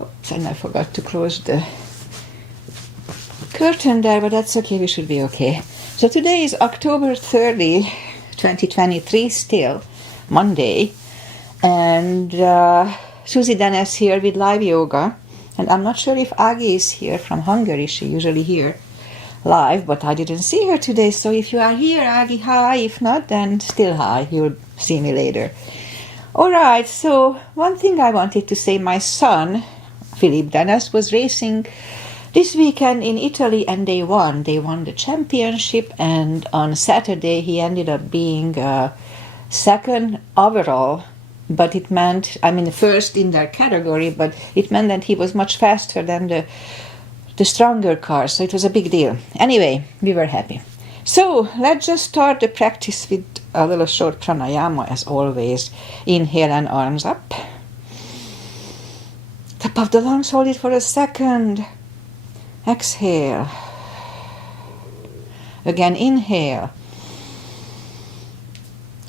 Oops, and I forgot to close the curtain there, but that's okay, we should be okay. So today is October 30, 2023, still Monday, and Susie Dennis here with live yoga, and I'm not sure if Agi is here from Hungary. She usually here live, but I didn't see her today, so if you are here, Agi, hi. If not, then still hi, you'll see me later. Alright, so one thing I wanted to say, my son Philippe Dennis was racing this weekend in Italy, and they won the championship, and on Saturday he ended up being second overall, but it meant, first in their category, but it meant that he was much faster than the stronger car, so it was a big deal. Anyway, we were happy. So let's just start the practice with a little short pranayama as always. Inhale and arms up. Top of the lungs, hold it for a second. Exhale. Again, inhale.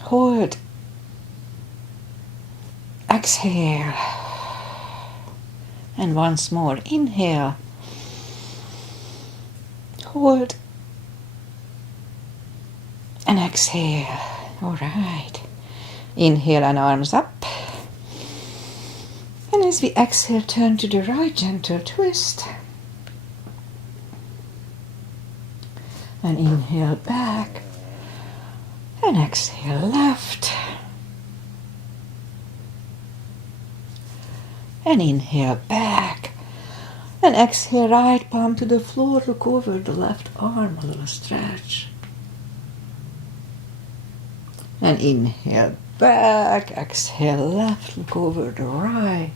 Hold. Exhale. And once more, inhale. Hold. And exhale. All right. Inhale and arms up. And as we exhale, turn to the right, gentle twist. And inhale back. And exhale left. And inhale back. And exhale right palm to the floor. Look over the left arm, a little stretch. And inhale back, exhale left, look over the right.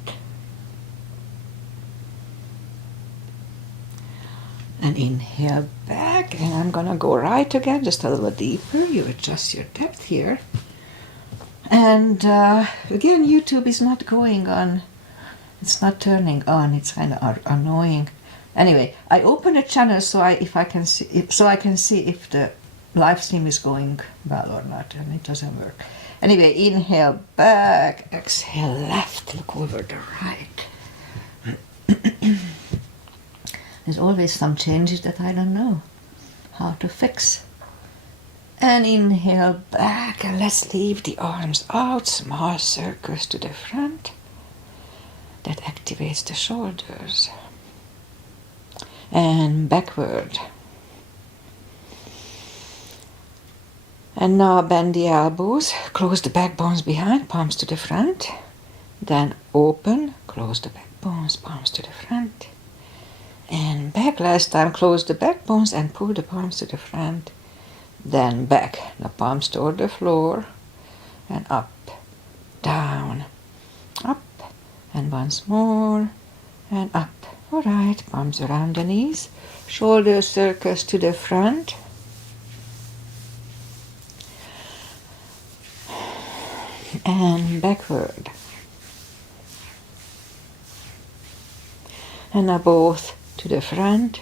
And inhale back, and I'm gonna go right again, just a little deeper. You adjust your depth here. And again, YouTube is not going on, it's not turning on, it's kind of annoying. Anyway, I open a channel so I can see if the live stream is going well or not, and it doesn't work. Anyway, inhale back, exhale left, look over the right. There's always some changes that I don't know how to fix. And inhale back, and let's leave the arms out, small circles to the front. That activates the shoulders. And backward. And now bend the elbows, close the backbones behind, palms to the front. Then open, close the backbones, palms to the front. And back, last time, close the backbones and pull the palms to the front. Then back, the palms toward the floor. And up, down, up, and once more, and up. All right, palms around the knees, shoulder circles to the front. And backward. And now both to the front.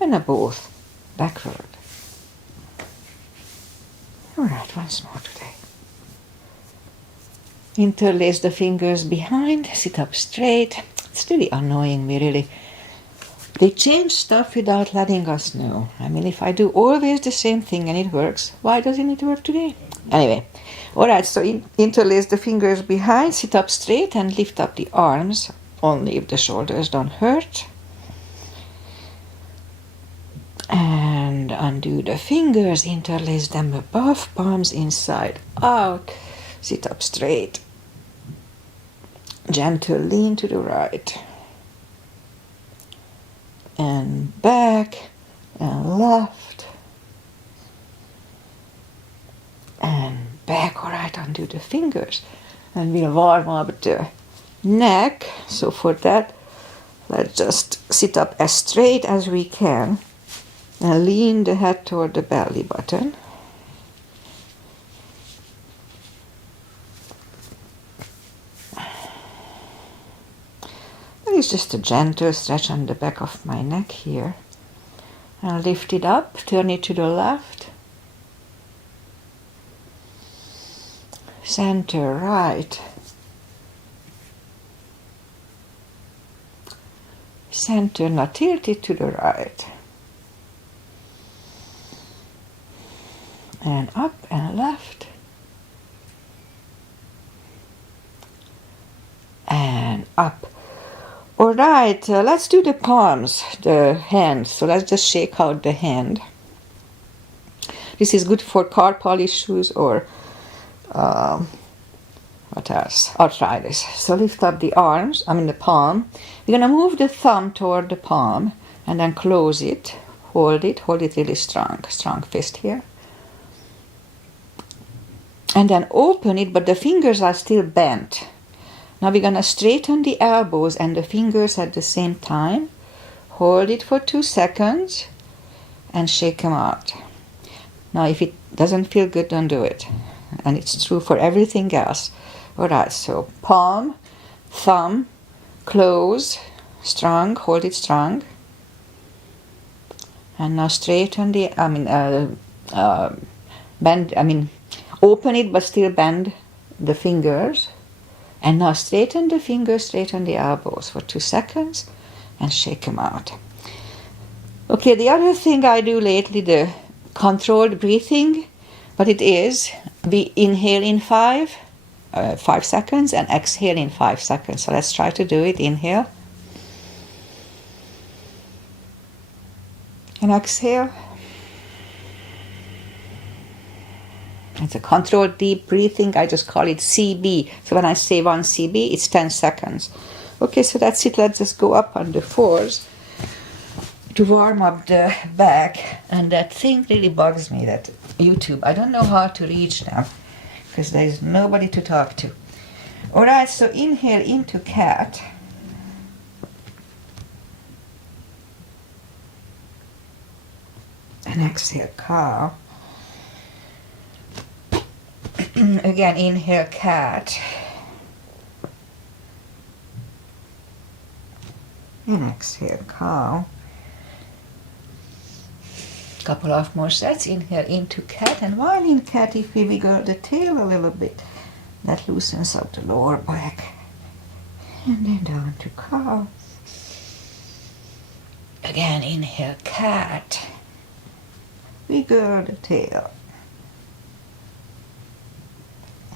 And now both backward. Alright, once more today. Interlace the fingers behind, sit up straight. It's really annoying me, really. They change stuff without letting us know. If I do always the same thing and it works, why doesn't it work today? Anyway, alright, so interlace the fingers behind, sit up straight and lift up the arms, only if the shoulders don't hurt. And undo the fingers, interlace them above, palms inside out, sit up straight. Gentle lean to the right. And back, and left, and back. All right, undo the fingers, and we'll warm up the neck. So for that, let's just sit up as straight as we can, and lean the head toward the belly button. It's just a gentle stretch on the back of my neck here. And lift it up, turn it to the left. Center right. center. Now tilt it to the right. And up and left. And up. All right, let's do the palms, the hand. So let's just shake out the hand. This is good for car polish shoes or what else? Arthritis. So lift up the arms, the palm. You're going to move the thumb toward the palm and then close it. Hold it really strong. Strong fist here. And then open it, but the fingers are still bent. Now we're going to straighten the elbows and the fingers at the same time. Hold it for 2 seconds and shake them out. Now if it doesn't feel good, don't do it. And it's true for everything else. Alright, so palm, thumb, close, strong, hold it strong. And now straighten the, open it but still bend the fingers. And now straighten the fingers, straighten the elbows for 2 seconds and shake them out. Okay, the other thing I do lately, the controlled breathing, but it is, we inhale in 5 seconds and exhale in 5 seconds. So let's try to do it. Inhale. And exhale. It's a controlled deep breathing. I just call it CB. So when I say 1 CB, it's 10 seconds. Okay, so that's it. Let's just go up on the fours to warm up the back. And that thing really bugs me, that YouTube. I don't know how to reach them because there's nobody to talk to. All right, so inhale into cat. And exhale cow. Again, inhale cat. And exhale cow. Couple of more sets. Inhale into cat, and while in cat, if we wiggle the tail a little bit, that loosens up the lower back. And then down to cow. Again, inhale cat. Wiggle the tail.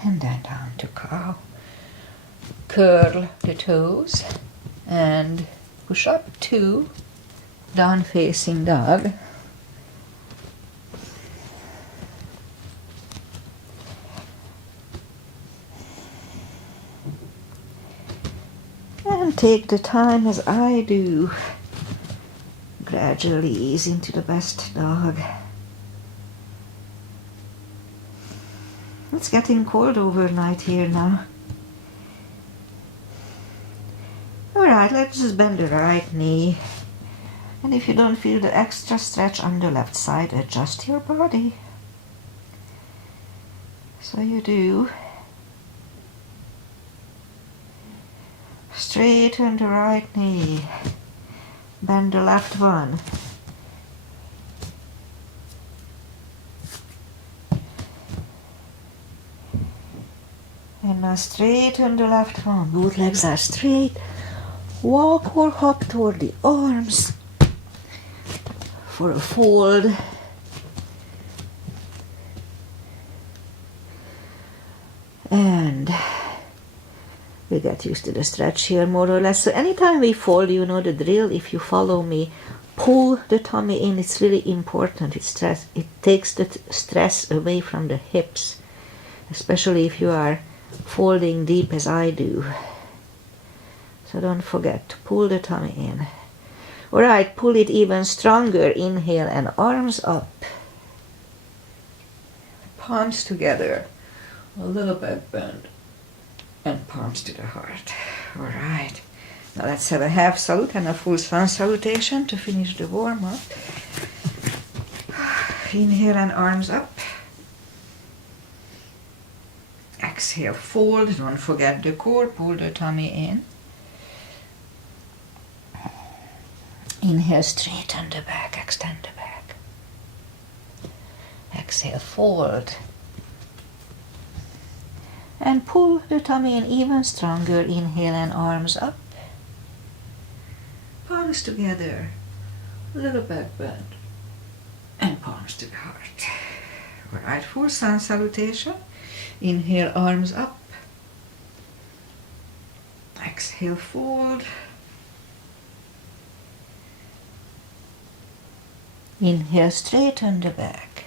And then down to cow. Curl the toes and push up 2, down facing dog. And take the time as I do. Gradually ease into the best dog. It's getting cold overnight here now. Alright, let's just bend the right knee. And if you don't feel the extra stretch on the left side, adjust your body. So you do. Straighten the right knee. Bend the left one. And now straighten the left one. Both legs are straight. Walk or hop toward the arms for a fold. And we get used to the stretch here more or less. So anytime we fold, you know the drill. If you follow me, pull the tummy in. It's really important. It takes the stress away from the hips, especially if you are folding deep as I do. So don't forget to pull the tummy in. Alright, pull it even stronger. Inhale and arms up. Palms together. A little bit bend. And palms to the heart. Alright. Now let's have a half salute and a full sun salutation to finish the warm up. Inhale and arms up. Exhale, fold. Don't forget the core. Pull the tummy in. Inhale, straighten the back. Extend the back. Exhale, fold. And pull the tummy in even stronger. Inhale and arms up. palms together, little back bend, and palms to the heart. Alright, full sun salutation. Inhale, arms up. Exhale, fold. Inhale, straighten the back.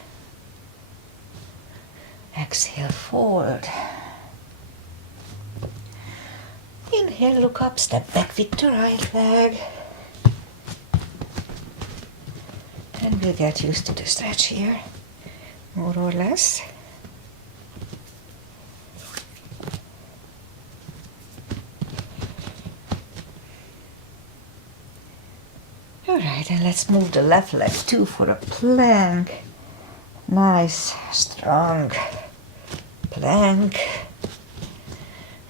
Exhale, fold. Inhale, look up, step back with the right leg. And we'll get used to the stretch here, more or less. Alright, and let's move the left leg too for a plank. Nice, strong plank.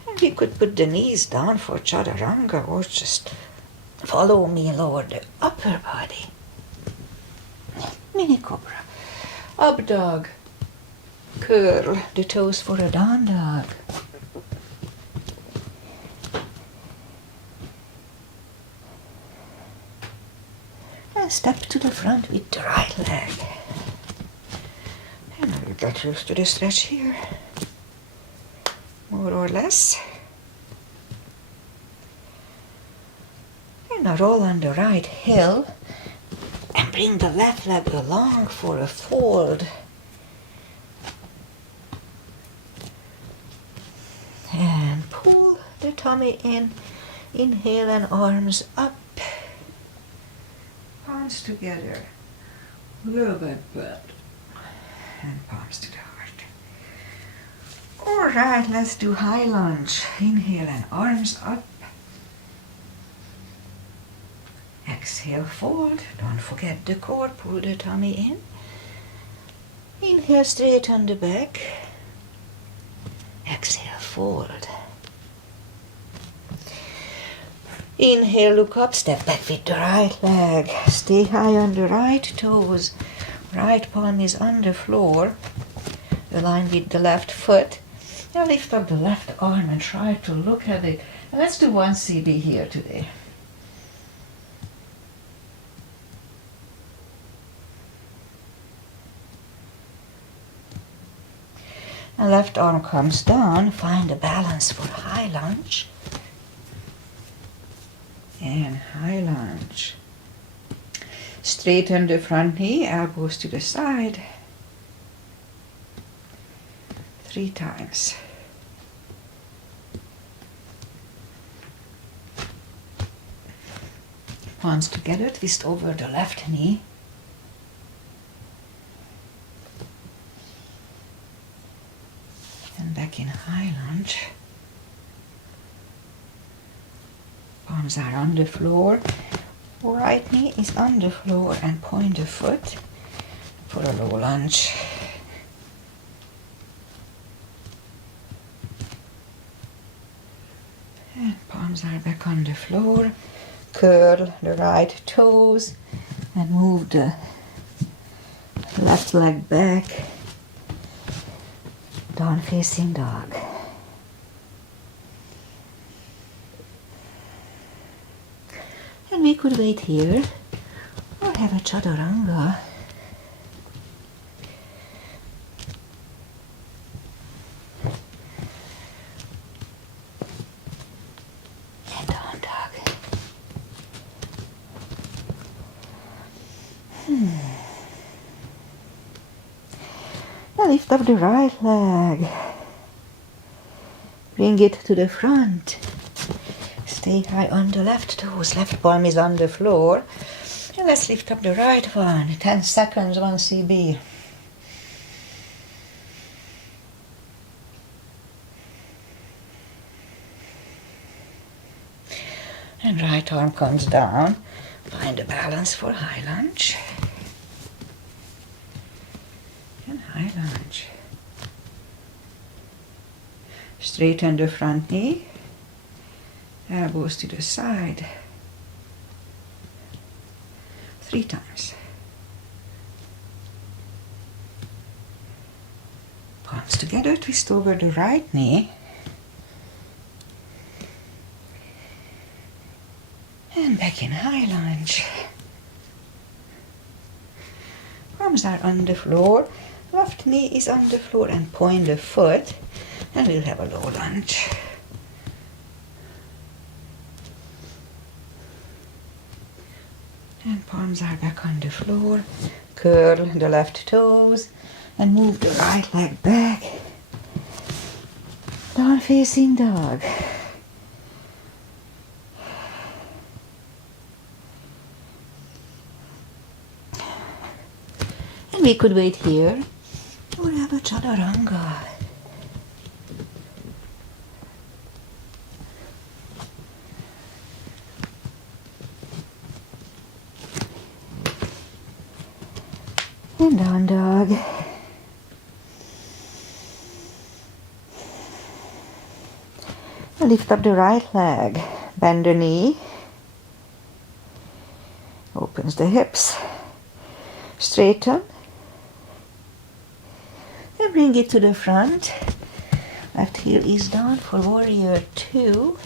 And you could put the knees down for chaturanga or just follow me, lower the upper body. Mini cobra. Up dog. Curl the toes for a down dog. And step to the front with the right leg. And we'll get used to the stretch here. More or less. And now roll on the right heel and bring the left leg along for a fold. And pull the tummy in. Inhale and arms up. Palms together. Little back bend. And palms to the heart. Alright, let's do high lunge. Inhale and arms up. Exhale, fold. Don't forget the core. Pull the tummy in. Inhale, straighten the back. Exhale, fold. Inhale, look up, step back with the right leg. Stay high on the right toes. Right palm is on the floor. Align with the left foot. Now lift up the left arm and try to look at it. And let's do one CB here today. And left arm comes down. Find a balance for high lunge. And high lunge. Straighten the front knee, elbows to the side. 3 times. Palms together, twist over the left knee. And back in high lunge. Palms are on the floor. Right knee is on the floor and point the foot for a low lunge. And palms are back on the floor. Curl the right toes and move the left leg back. Down facing dog. And we could wait here or have a chaturanga. And down dog. Now lift up the right leg. Bring it to the front. Stay high on the left toes. Left palm is on the floor. And let's lift up the right one. 10 seconds, 1 CB. And right arm comes down. Find a balance for high lunge. And high lunge. Straighten the front knee. Elbows to the side. 3 times. Palms together, twist over the right knee. And back in high lunge. Arms are on the floor. Left knee is on the floor and point the foot. And we'll have a low lunge. And palms are back on the floor. Curl the left toes and move the right leg back. Down facing dog. And we could wait here or have a chaturanga. And down dog. Lift up the right leg, bend the knee, opens the hips, straighten, and bring it to the front. Left heel is down for warrior 2.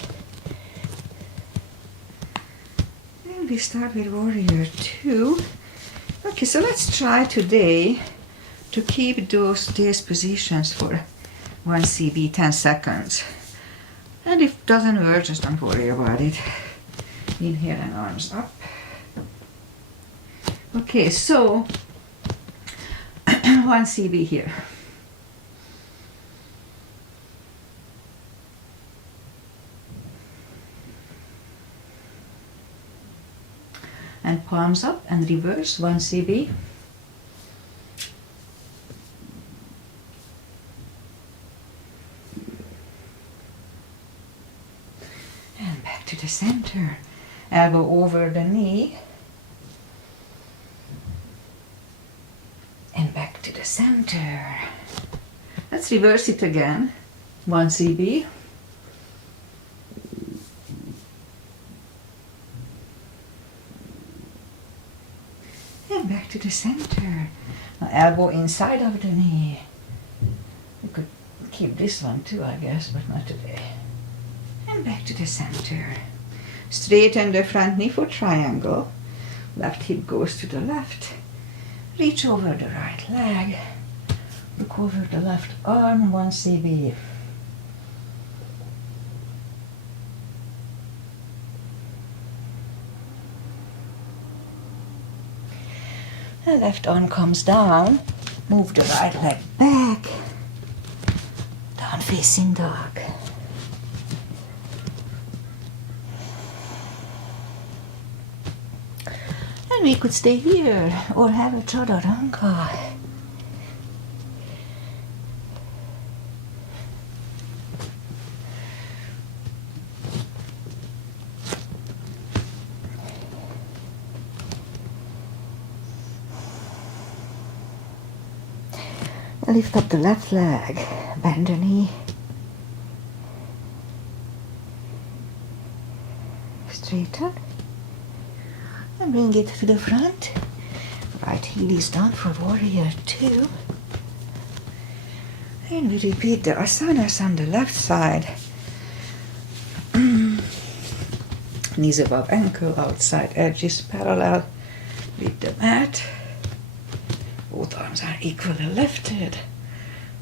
And we start with warrior 2. Okay, so let's try today to keep these positions for 1 CB 10 seconds. And if it doesn't work, just don't worry about it. Inhale and arms up. Okay, so 1 CB here. And palms up and reverse 1 CB. And back to the center. Elbow over the knee. And back to the center. Let's reverse it again. 1 CB. And back to the center. Now elbow inside of the knee. We could keep this one too, I guess, but not today. And back to the center. Straighten the front knee for triangle. Left hip goes to the left. Reach over the right leg. Look over the left arm, 1 CB. The left arm comes down. Move the right leg back. Down facing dog. And we could stay here or have a chaturanga. Lift up the left leg, bend the knee. Straighten. And bring it to the front. Right heel is down for warrior 2. And we repeat the asanas on the left side. Knees above ankle, outside edges parallel with the mat. Both arms are equally lifted.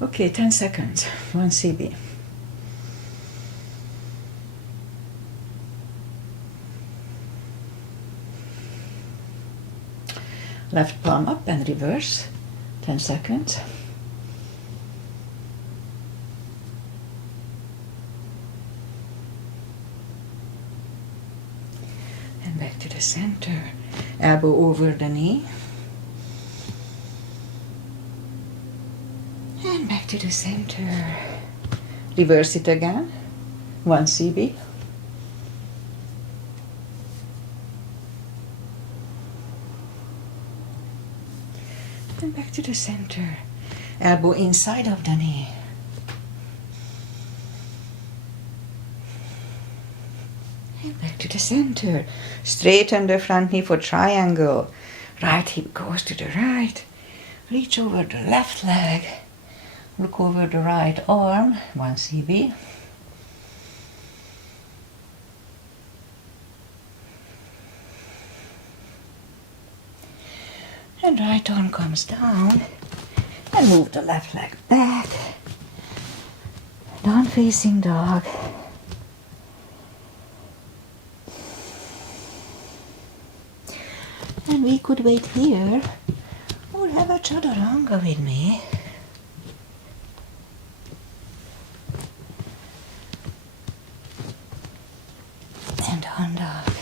Okay, 10 seconds. 1 CB. Left palm up and reverse. 10 seconds. And back to the center. Elbow over the knee. And back to the center. Reverse it again. 1 CB. And back to the center. Elbow inside of the knee. And back to the center. Straighten the front knee for triangle. Right hip goes to the right. Reach over the left leg. Look over the right arm. 1 CB. And right arm comes down. And move the left leg back. Down facing dog. And we could wait here or have a chaturanga with me. And down dog.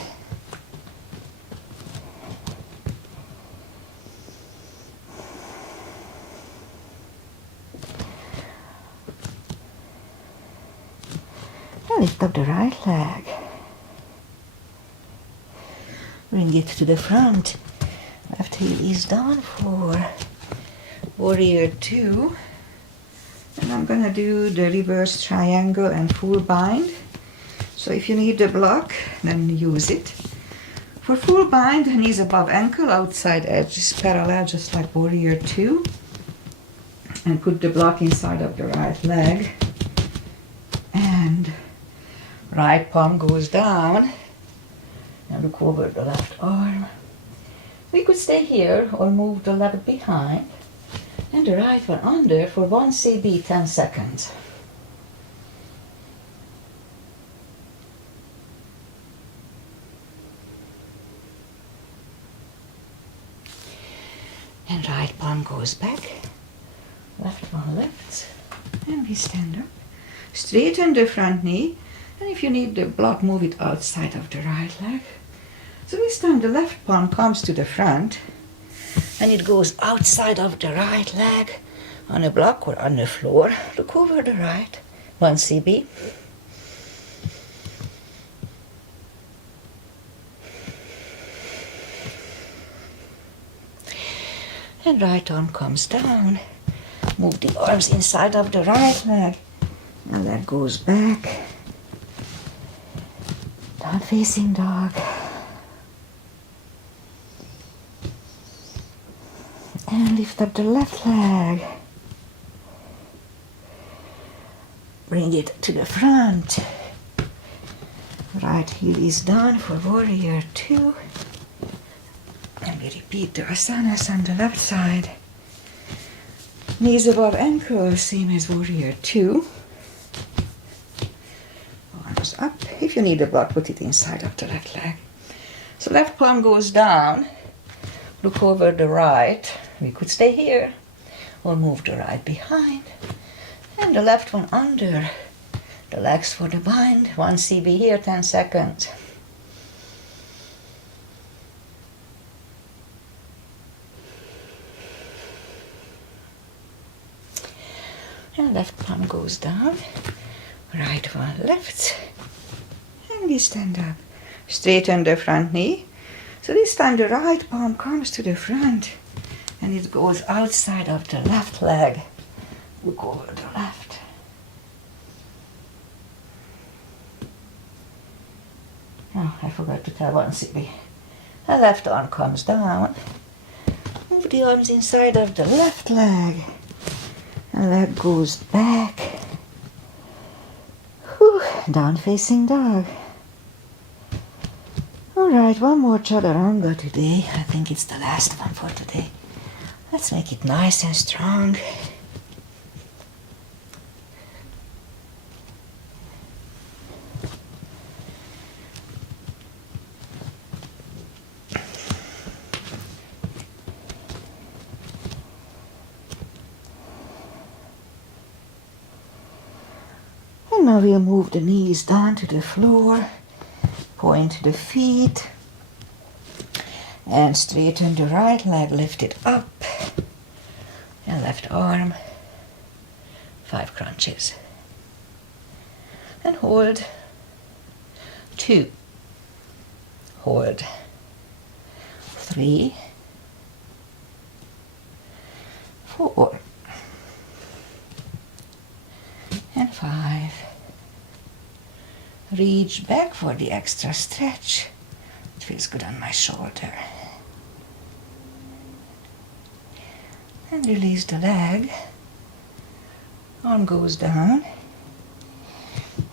And lift up the right leg. Bring it to the front. Left heel is down for warrior 2. And I'm gonna do the reverse triangle and full bind. So if you need the block, then use it. For full bind, knees above ankle, outside edge is parallel, just like warrior 2. And put the block inside of the right leg. And right palm goes down. And look over the left arm. We could stay here or move the left behind. And the right one under for 1 CB, 10 seconds. And right palm goes back. Left one lifts. And we stand up. Straighten the front knee. And if you need the block, move it outside of the right leg. So this time the left palm comes to the front and it goes outside of the right leg on a block or on the floor. Look over the right, 1 CB. And right arm comes down. Move the arms inside of the right leg. Now that goes back. Down facing dog. And lift up the left leg. Bring it to the front. Right heel is down for warrior 2. And we repeat the asanas on the left side. Knees above ankle, same as warrior 2. Arms up. If you need a block, put it inside of the left leg. So left palm goes down. Look over the right. We could stay here or move the right behind. And the left one under. The legs for the bind. 1 CB here, 10 seconds. And left palm goes down. Right one lifts. And we stand up. Straighten the front knee. So this time the right palm comes to the front. And it goes outside of the left leg. Look over the left. Oh, I forgot to tell 1 CB. The left arm comes down. Move the arms inside of the left leg. And leg goes back. Whew, down facing dog. Alright, one more chaturanga today. I think it's the last one for today. Let's make it nice and strong. And now we'll move the knees down to the floor. Point the feet. And straighten the right leg, lift it up. And left arm. 5 crunches. And hold. 2. Hold. 3. 4. And 5. Reach back for the extra stretch. It feels good on my shoulder. And release the leg. Arm goes down.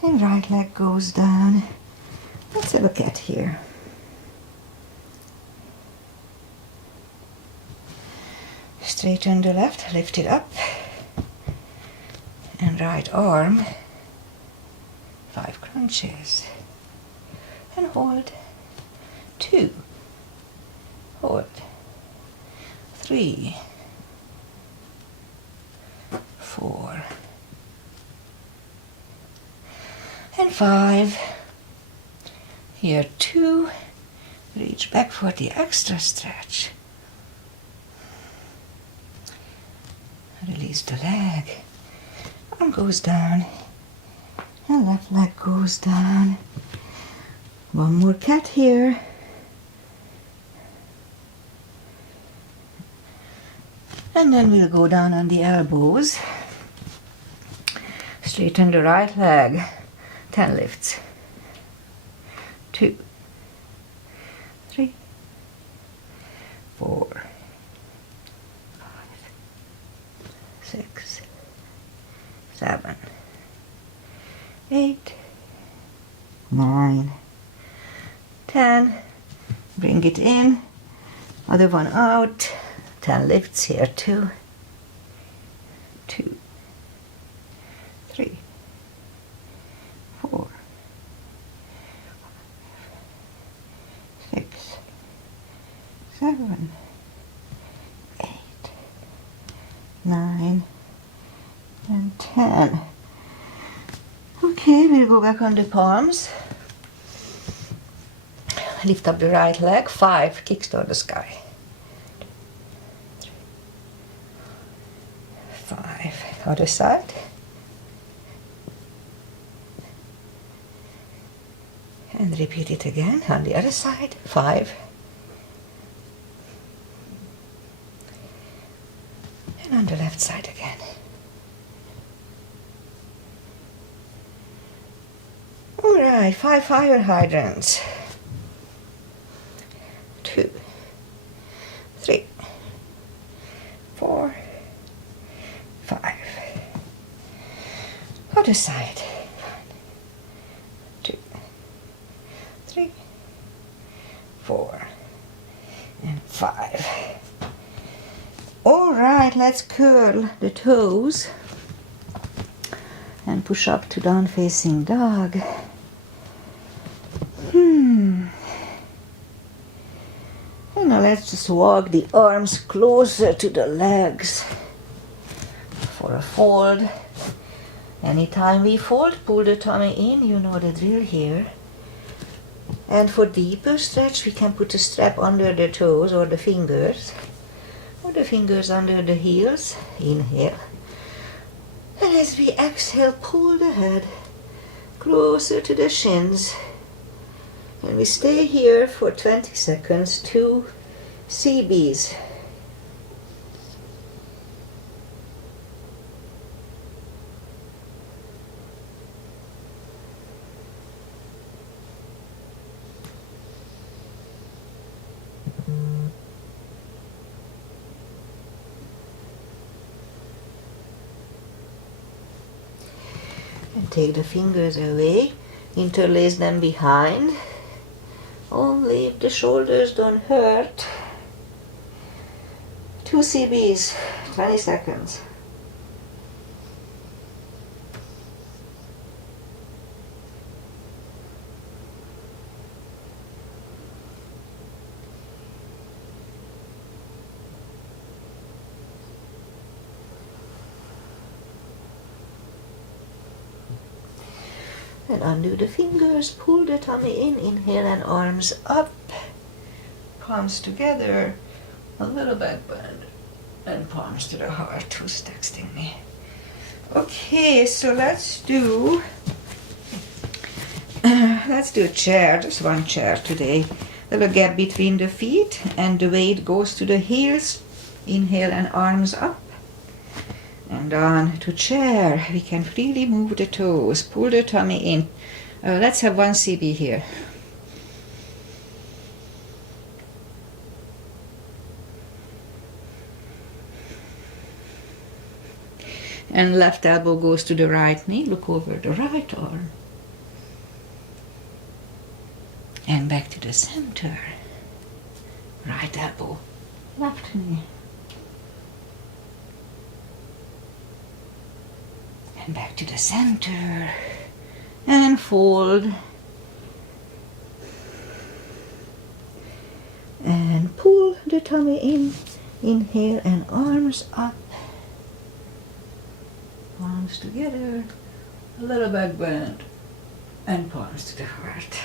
And right leg goes down. Let's have a cat here. Straighten the left, lift it up. And right arm, 5 crunches. And hold. 2. Hold. 3. 4. And 5. Here 2. Reach back for the extra stretch. Release the leg. Arm goes down. And left leg goes down. One more cat here. And then we'll go down on the elbows. Straighten the right leg. 10 lifts. 2, 3, 4, 5, 6, 7, 8, 9, 10. Bring it in. Other one out. 10 lifts here. 2, 2, 3, 4, 6, 7, 8, 9, and 10. Okay, we'll go back on the palms. Lift up the right leg. 5, kicks toward the sky. 5, other side. And repeat it again on the other side. 5. And on the left side again. Alright, 5 fire hydrants. 2, 3, 4, 5. Other side. 2, 3, 4, and 5. All right, let's curl the toes and push up to down facing dog. And now let's just walk the arms closer to the legs for a fold. Anytime we fold, pull the tummy in, you know the drill here. And for deeper stretch, we can put a strap under the toes or the fingers under the heels. Inhale. And as we exhale, pull the head closer to the shins. And we stay here for 20 seconds, 2 CBs. And take the fingers away, interlace them behind. Only if the shoulders don't hurt. 2 CBs, 20 seconds. And undo the fingers, pull the tummy in, inhale and arms up, palms together, a little back bend, and palms to the heart. Who's texting me? Okay, so let's do a chair, just one chair today. A little gap between the feet and the weight goes to the heels. Inhale and arms up. And on to chair. We can freely move the toes. Pull the tummy in. Let's have 1 CB here. And left elbow goes to the right knee. Look over the right arm. And back to the center. Right elbow, left knee. And back to the center. And fold. And pull the tummy in. Inhale and arms up. Palms together. A little back bend. And palms to the heart.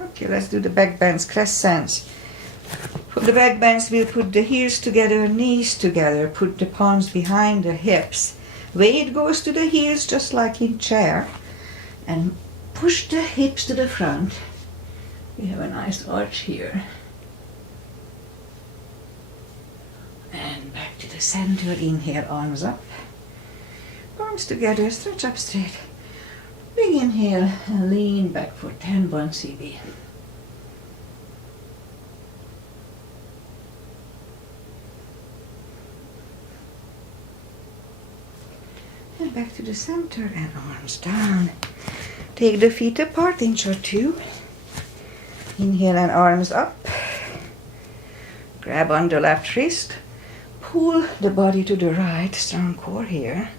Okay, let's do the back bends, crescents. For the back bends, we'll put the heels together, knees together, put the palms behind the hips. Weight goes to the heels just like in chair. And push the hips to the front. We have a nice arch here. And back to the center, inhale, arms up. Palms together, stretch up straight. Big inhale and lean back for 10, 1 CB. And back to the center and arms down. Take the feet apart, inch or two. Inhale and arms up. Grab on the left wrist. Pull the body to the right, strong core here.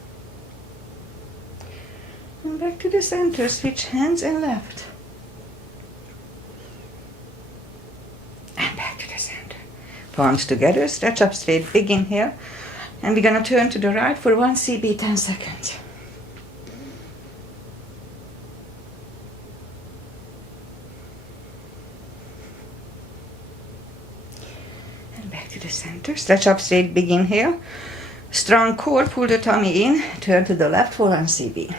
And back to the center, switch hands and left. And back to the center. Palms together, stretch up straight, big inhale. And we're gonna turn to the right for 1 CB, 10 seconds. And back to the center, stretch up straight, big inhale. Strong core, pull the tummy in, turn to the left for 1 CB.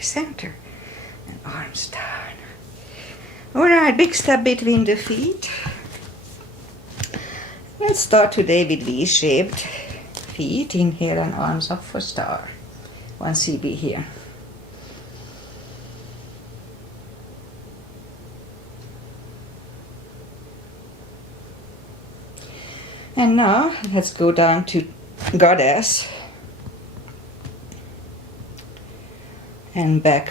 Center and arms down. Alright, big step between the feet. Let's start today with V-shaped feet. Inhale and arms up for star. 1 CB here. And now let's go down to goddess. And back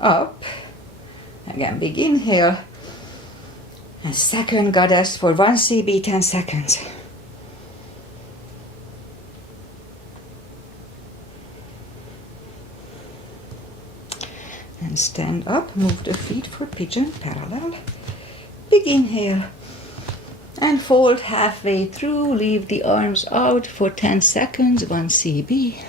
up. Again, big inhale. And second goddess for 1 CB, 10 seconds. And stand up, move the feet for pigeon, parallel. Big inhale. And fold halfway through, leave the arms out for 10 seconds, 1 CB.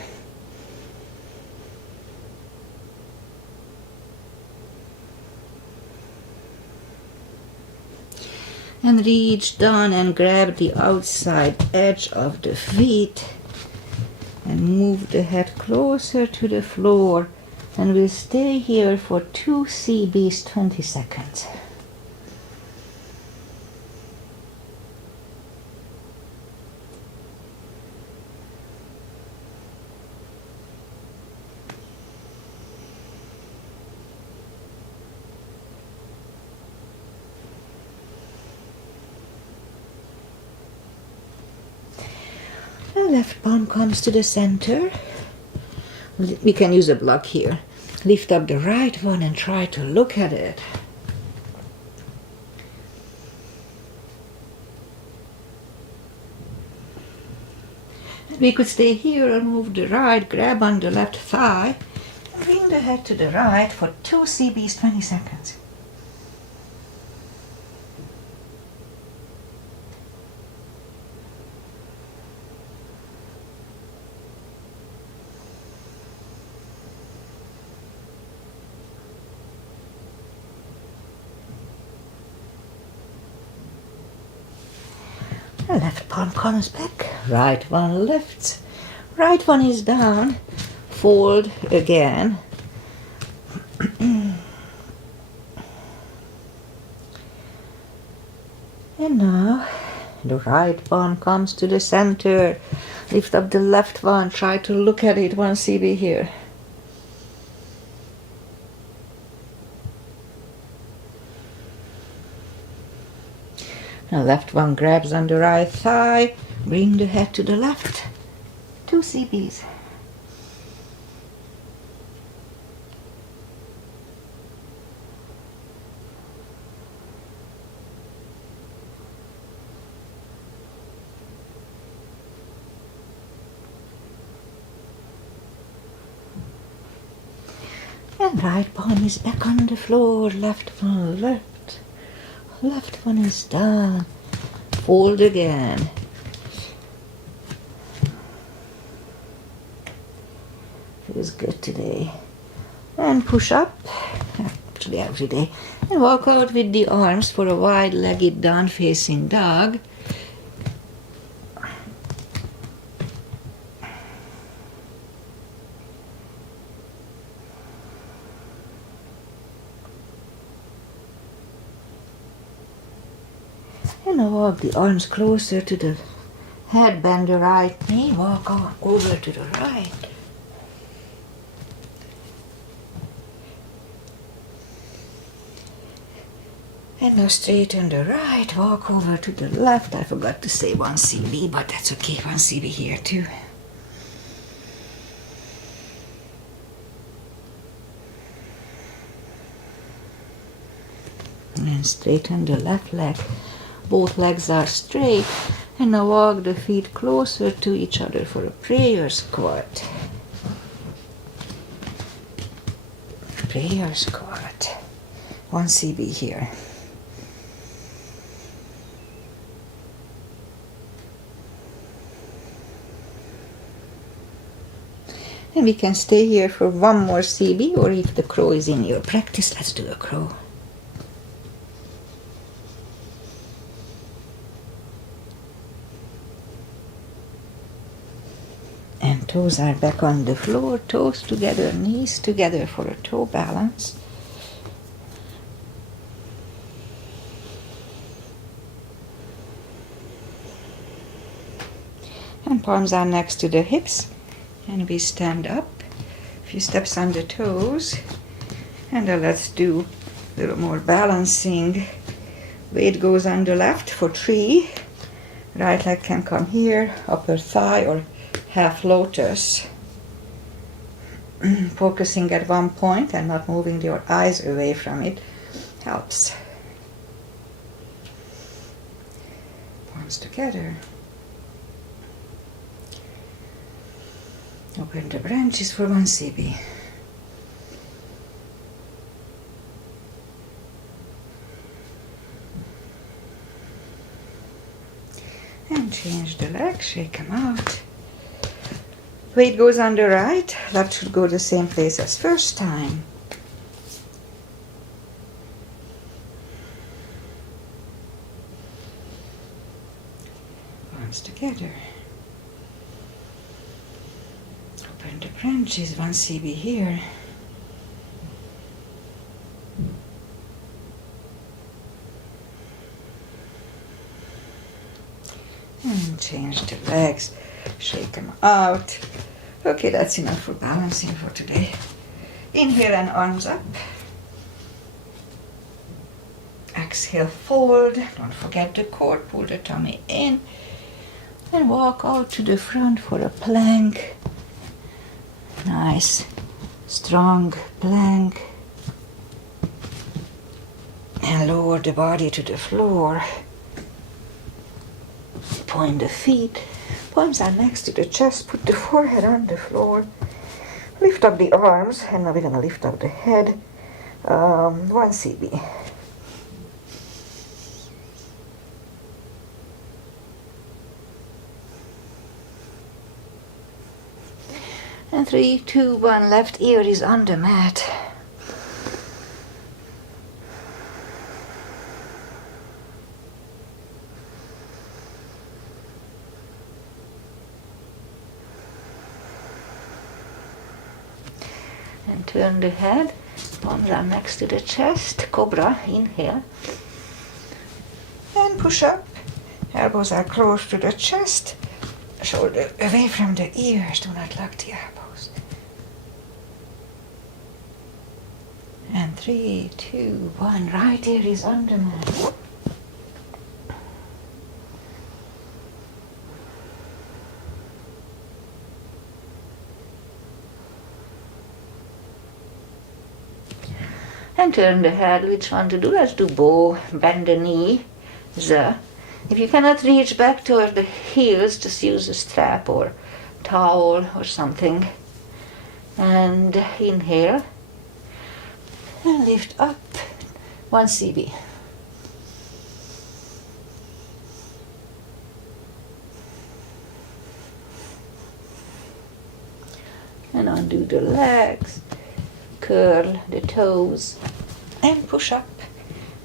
And reach down and grab the outside edge of the feet and move the head closer to the floor, and we'll stay here for 2 CBs, 20 seconds. The left palm comes to the center. We can use a block here. Lift up the right one and try to look at it. We could stay here and move the right, grab on the left thigh, and bring the head to the right for 2 CBs, 20 seconds. The left palm comes back, right one lifts, right one is down, fold again. And now the right palm comes to the center, lift up the left one, try to look at it, 1 CB here. Now left one grabs on the right thigh, bring the head to the left, 2 CBs. And right palm is back on the floor, left palm left. Left one is down. Fold again. Feels good today. And push up, actually every day. And walk out with the arms for a wide-legged down-facing dog. And walk the arms closer to the head, bend the right knee, walk on over to the right. And now straighten the right, walk over to the left. I forgot to say 1 CB, but that's okay, 1 CB here too. And straighten the left leg. Both legs are straight. And now walk the feet closer to each other for a prayer squat. Prayer squat. 1 CB here. And we can stay here for 1 more CB, or if the crow is in your practice, let's do a crow. And toes are back on the floor, toes together, knees together for a toe balance. And palms are next to the hips. And we stand up, a few steps on the toes, and let's do a little more balancing. Weight goes on the left for 3, right leg can come here, upper thigh or half lotus. Focusing at one point and not moving your eyes away from it helps. Palms together. Open the branches for 1 CB. And change the leg, shake them out. Weight goes on the right, left should go the same place as first time. Arms together. Open the branches, 1 CB here. And change the legs, shake them out. Okay, that's enough for balancing for today. Inhale and arms up. Exhale, fold. Don't forget the core, pull the tummy in. And walk out to the front for a plank. Nice, strong plank. And lower the body to the floor. Point the feet. Palms are next to the chest. Put the forehead on the floor. Lift up the arms. And now we're going to lift up the head. 1 CB. And 3, 2, 1, left ear is on the mat. And turn the head, palms are next to the chest, cobra, inhale. And push up, elbows are close to the chest, shoulder away from the ears, do not lock the elbows. And 3, 2, 1, right ear is on the mat. And turn the head, which one to do? Let's do bow, bend the knee, the. If you cannot reach back toward the heels, just use a strap or towel or something. And inhale. And lift up 1 cb. And undo the legs, curl the toes, and push up.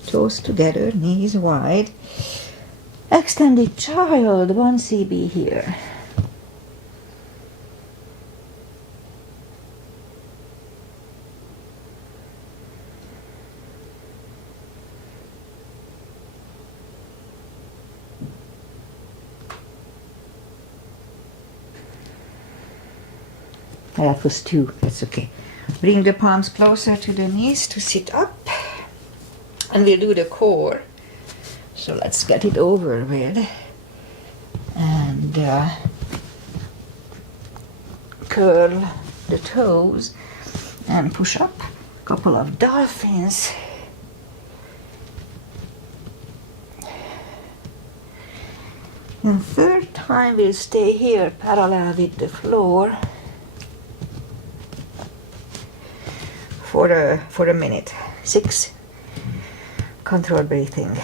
Toes together, knees wide. Extended child, 1 cb here. That was 2, that's okay. Bring the palms closer to the knees to sit up. And we'll do the core. So let's get it over with. And curl the toes and push up. Couple of dolphins. And third time we'll stay here parallel with the floor for a minute. 6. Control breathing.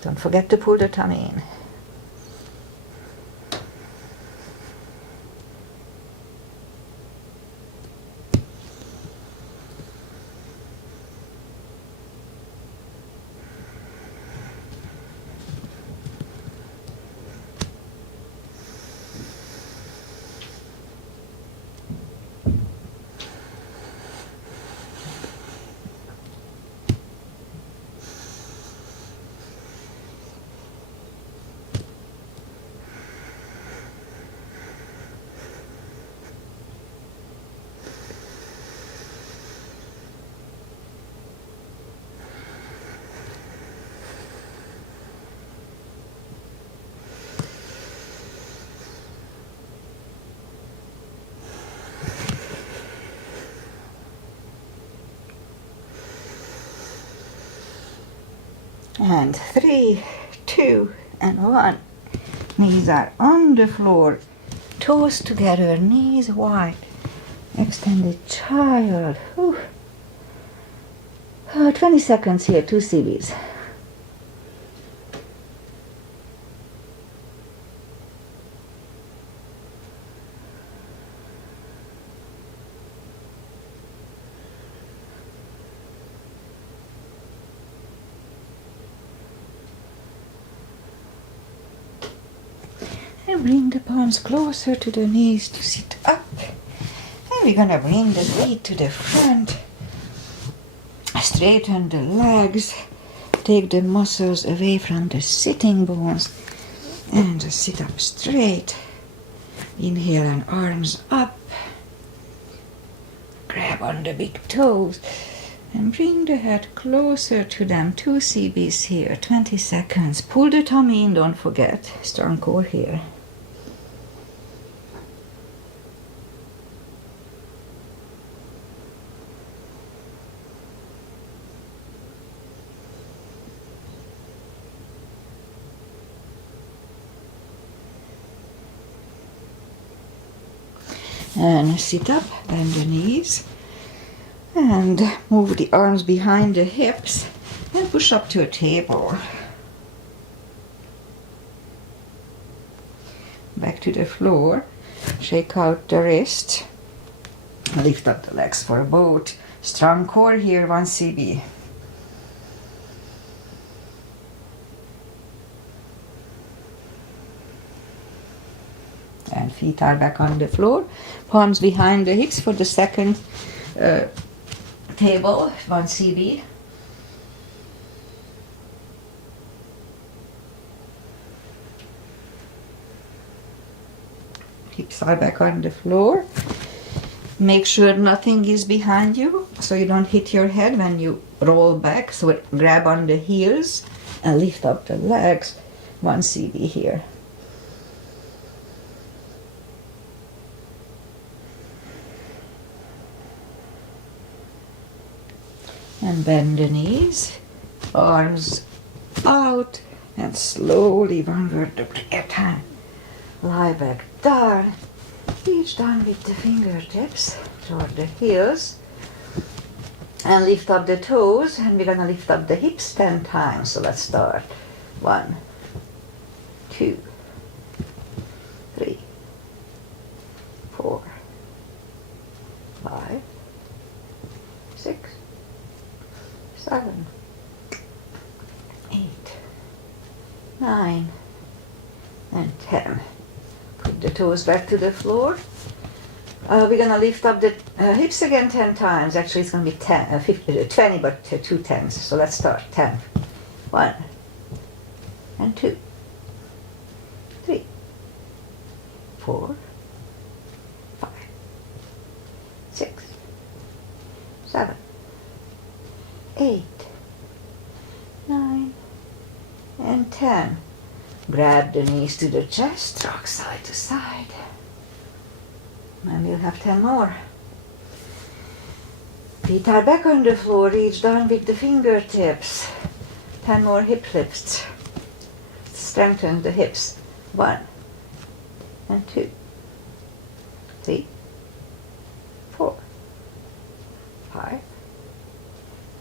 Don't forget to pull the tummy in. And 3, 2, and 1. Knees are on the floor. Toes together, knees wide. Extended child. 20 seconds here, 2 cbs. And bring the palms closer to the knees to sit up. And we're gonna bring the feet to the front. Straighten the legs. Take the muscles away from the sitting bones. And just sit up straight. Inhale and arms up. Grab on the big toes. And bring the head closer to them. 2 cbs here, 20 seconds. Pull the tummy in, don't forget. Strong core here. And sit up, bend the knees. And move the arms behind the hips and push up to a table. Back to the floor. Shake out the wrist. Lift up the legs for a boat. Strong core here, 1 cb. And feet are back on the floor. Palms behind the hips for the second table, 1 cb. Hips are back on the floor. Make sure nothing is behind you so you don't hit your head when you roll back. So grab on the heels and lift up the legs, 1 cb here. And bend the knees, arms out, and slowly, one vertebrae at a time, lie back down. Reach down with the fingertips toward the heels and lift up the toes, and we're gonna lift up the hips 10 times. So let's start. 1, 2, 3, 4, 5, 6, 7, 8, 9, and 10. Put the toes back to the floor. We're gonna lift up the hips again 10 times. Actually, it's gonna be 20, but 2 10s. So let's start. 10. 1, and 2, 3, 4, 5, 6, 7, 8, 9, and 10. Grab the knees to the chest, rock side to side. And we'll have 10 more. Feet are back on the floor, reach down with the fingertips. 10 more hip lifts. Strengthen the hips. 1, and 2, 3, 4, 5,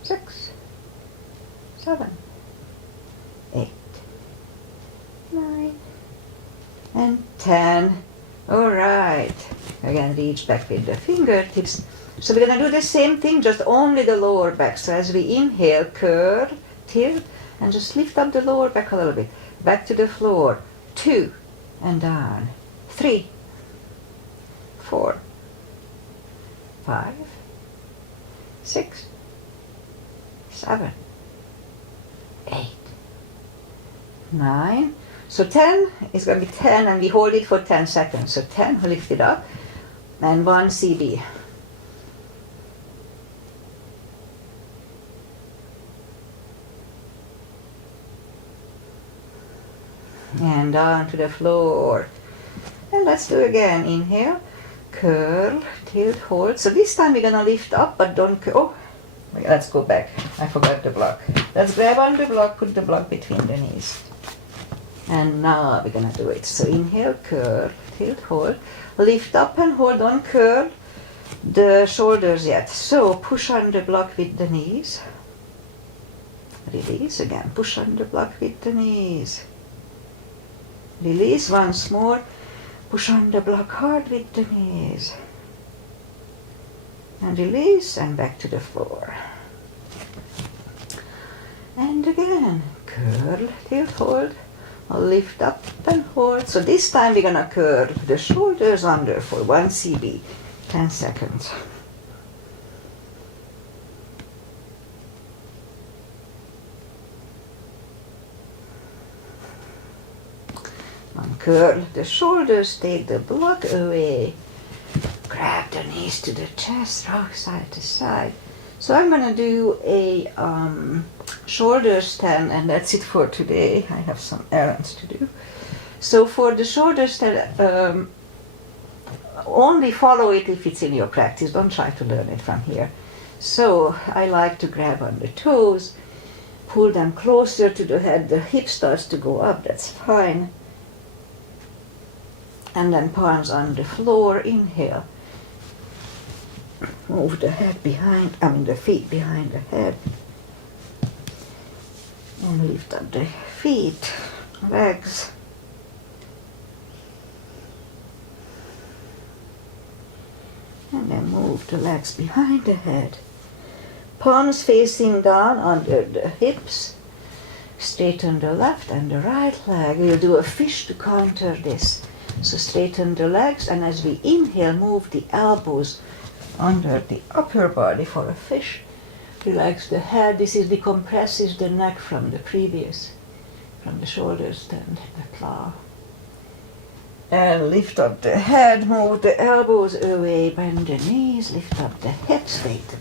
6, 7, 8, 9, and 10. All right. Again, reach back with the fingertips. So we're going to do the same thing, just only the lower back. So as we inhale, curl, tilt, and just lift up the lower back a little bit. Back to the floor. 2, and down. 3, 4, 5, 6, 7, 8, 9. So 10 is going to be 10, and we hold it for 10 seconds. So 10, lift it up, and 1 CB. And down to the floor. And let's do again. Inhale, curl, tilt, hold. So this time we're going to lift up, but don't oh, let's go back. I forgot the block. Let's grab on the block, put the block between the knees. And now we're going to do it. So inhale, curl, tilt, hold. Lift up and hold on, curl the shoulders yet. So push on the block with the knees. Release again. Push on the block with the knees. Release once more. Push on the block hard with the knees. And release and back to the floor. And again. Curl, tilt, hold. Lift up and hold. So this time we're going to curl the shoulders under for 1 CB. 10 seconds. Uncurl the shoulders, take the block away. Grab the knees to the chest, rock side to side. So I'm going to do a shoulder stand, and that's it for today. I have some errands to do. So for the shoulder stand, only follow it if it's in your practice. Don't try to learn it from here. So I like to grab on the toes, pull them closer to the head. The hip starts to go up, that's fine. And then palms on the floor, inhale. Move the head behind, the feet behind the head. And lift up the feet, legs. And then move the legs behind the head. Palms facing down under the hips. Straighten the left and the right leg. We'll do a fish to counter this. So straighten the legs, and as we inhale, move the elbows under the upper body for a fish. Relax the head. This decompresses the neck from the previous, from the shoulders stand, the claw. And lift up the head, move the elbows away, bend the knees, lift up the hips, take the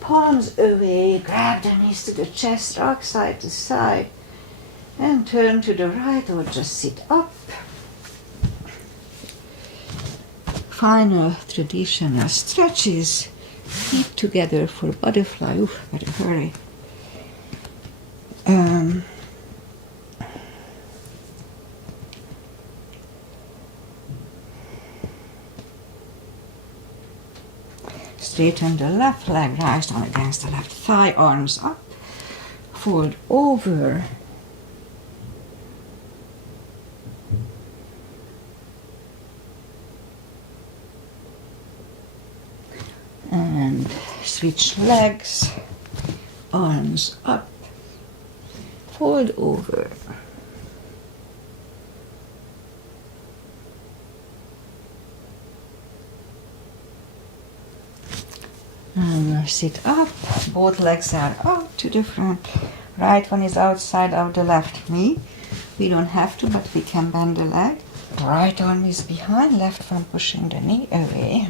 palms away, grab the knees to the chest, rock side to side, and turn to the right or just sit up. Final traditional stretches, feet together for butterfly. Oof, better hurry. Straighten the left leg, right arm against the left thigh, arms up, fold over. And switch legs, arms up, fold over. And sit up, both legs are out to the front. Right one is outside of the left knee. We don't have to, but we can bend the leg. Right arm is behind, left one pushing the knee away.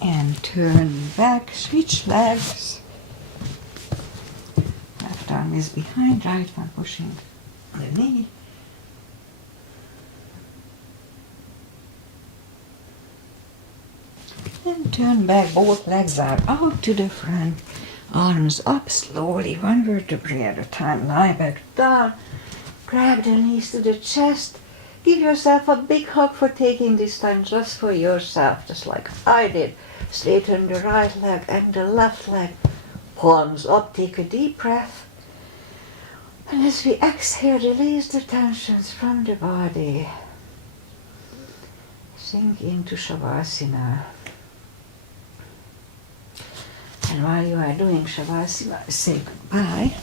And turn back, switch legs. Left arm is behind, right one pushing the knee. And turn back, both legs are out to the front. Arms up slowly, one vertebrae at a time. Lie back down. Grab the knees to the chest. Give yourself a big hug for taking this time just for yourself, just like I did. Straighten the right leg and the left leg. Palms up, take a deep breath. And as we exhale, release the tensions from the body. Sink into Shavasana. And while you are doing Shavasana, say goodbye.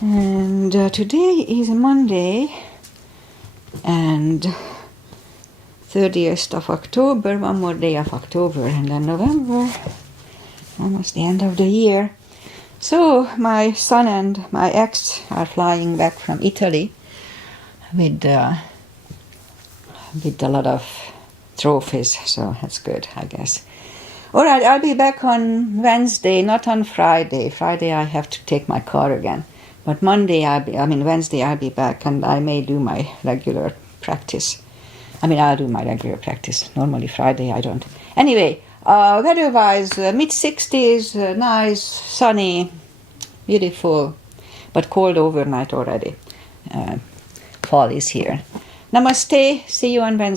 And today is Monday, and 30th of October, one more day of October, and then November, almost the end of the year. So my son and my ex are flying back from Italy with a lot of trophies, so that's good, I guess. All right, I'll be back on Wednesday, not on Friday. Friday I have to take my car again. But Wednesday I'll be back, and I may do my regular practice. I'll do my regular practice. Normally Friday I don't. Anyway, weather-wise, mid-60s, nice, sunny, beautiful, but cold overnight already. Fall is here. Namaste. See you on Wednesday.